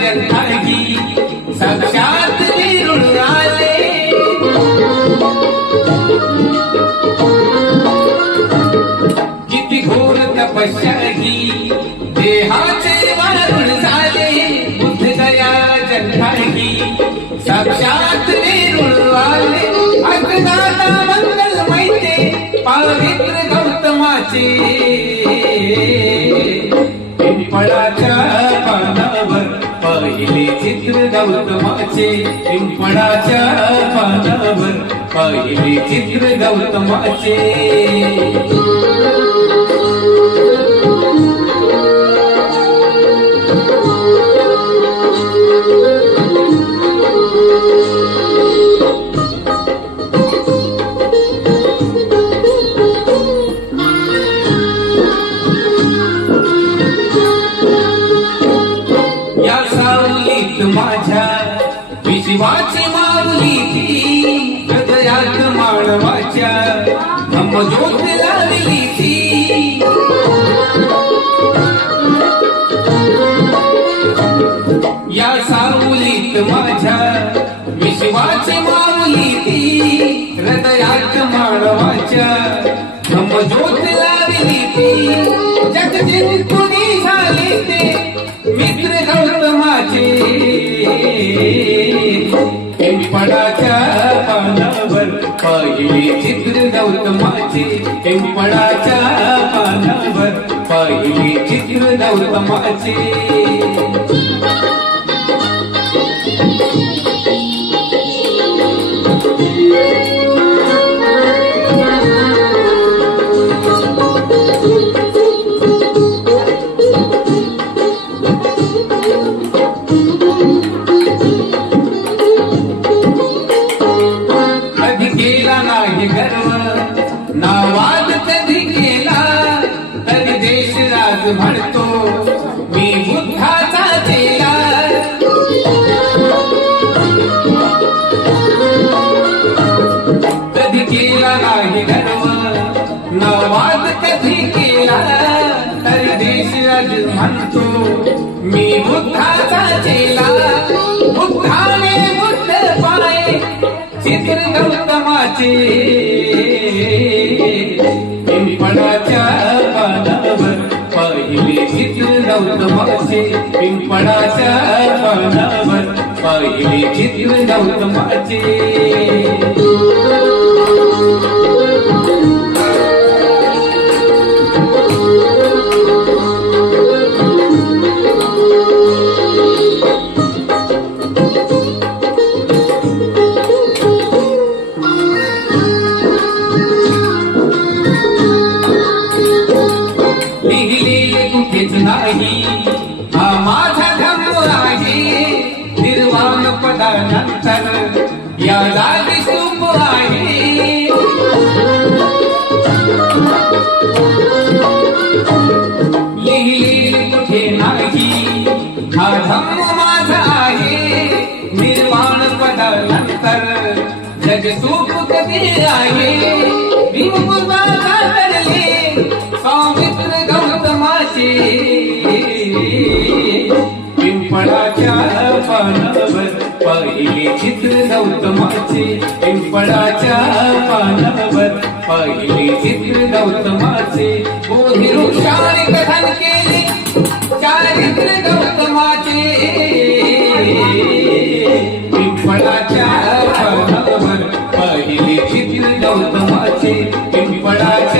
जन्मागी साक्षात विरुळ आले. किती घोर तपस्यागी देहाचे वारुळ झाले. बुद्ध दया जन्मागी साक्षात विरुळ आले. अज्ञाता मंगल मैते पवित्र गौतमाचे पिंपळाच्या पानावर पाहिले चित्र गौतमाचे. पिंपळाच्या पानावर पाहिले चित्र गौतमाचे. माझ्या विश्वाची माऊली ती हृदयात मानवाच्या धम्मज्योत लावली ती. या सावलीत माझ्या विश्वाची माऊली ती हृदयात मानवाच्या धम्मज्योत लावली ती. जगजिंकुनी झाले ते मित्र गौतमाचे. पिंपळाच्या पानावर पाहिले चित्र गौतमाचे. पिंपळाच्या पानावर पाहिले चित्र गौतमाचे. नावाद कधी केला तरी देश राज म्हणतो मी बुद्धाचा चेला. कधी केला नाही गर्व नावाद कधी केला तरी देश राज म्हणतो मी बुद्धाचा चेला. बुद्धाने बुद्ध पाये चित्र गौतमाचे. पिंपळाच्या पानावर पाहिले चित्र गौतमाचे. पिंपळाच्या पानावर पाहिले चित्र गौतमाचे. नाही हा माझा धम्म आहे. निर्वाण पदानंतर या जागी स्तूप आहे. लिहिले कुठे नाही हा धम्म माझा आहे. निर्वाण पदानंतर जग स्तूप कधी आहे. भीमपुराचा तरले सौमित्र गौतमाचे. पिंपळाच्या पानावर पाहिले चित्र गौतमाचे. पिंपळाच्या पानावर पाहिले चित्र गौतमाचे. बोधी वृक्षाने कथन केले चारित्र गौतमाचे. पिंपळाच्या पानावर पाहिले चित्र गौतमाचे. पिंपळाच्या